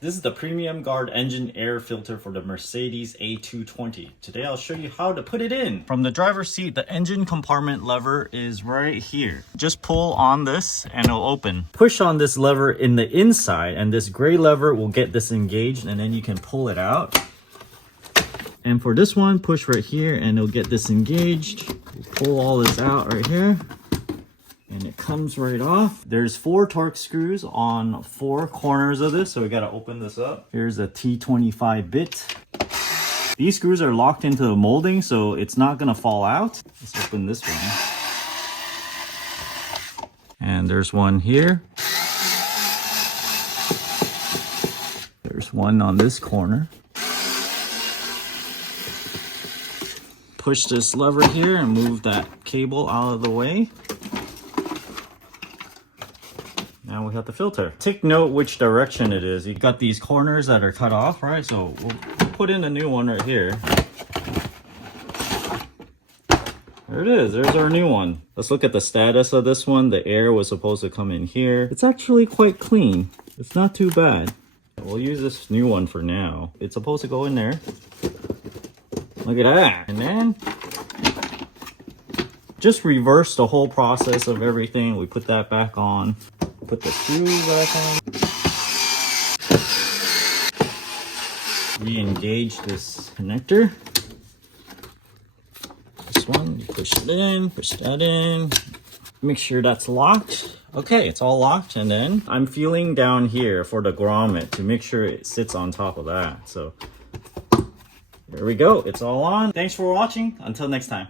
This is the premium guard engine air filter for the Mercedes A220. Today I'll show you how to put it in. From the driver's seat, the engine compartment lever is right here. Just pull on this and it'll open. Push on this lever in the inside and this gray lever will get this engaged and then you can pull it out. And for this one, push right here and it'll get this engaged. Pull all this out right here. And it comes right off. There's 4 torque screws on 4 corners of this, so we gotta open this up. Here's a T25 bit. These screws are locked into the molding, so it's not gonna fall out. Let's open this one. And there's one here. There's one on this corner. Push this lever here and move that cable out of the way. Now we have the filter. Take note which direction it is. You've got these corners that are cut off, right? So we'll put in a new one right here. There it is. There's our new one. Let's look at the status of this one. The air was supposed to come in here. It's actually quite clean. It's not too bad. We'll use this new one for now. It's supposed to go in there. Look at that. And then just reverse the whole process of everything. We put that back on. Put the screw back on. Re-engage this connector. This one, you push it in, push that in. Make sure that's locked. Okay, it's all locked. And then I'm feeling down here for the grommet to make sure it sits on top of that. So there we go. It's all on. Thanks for watching. Until next time.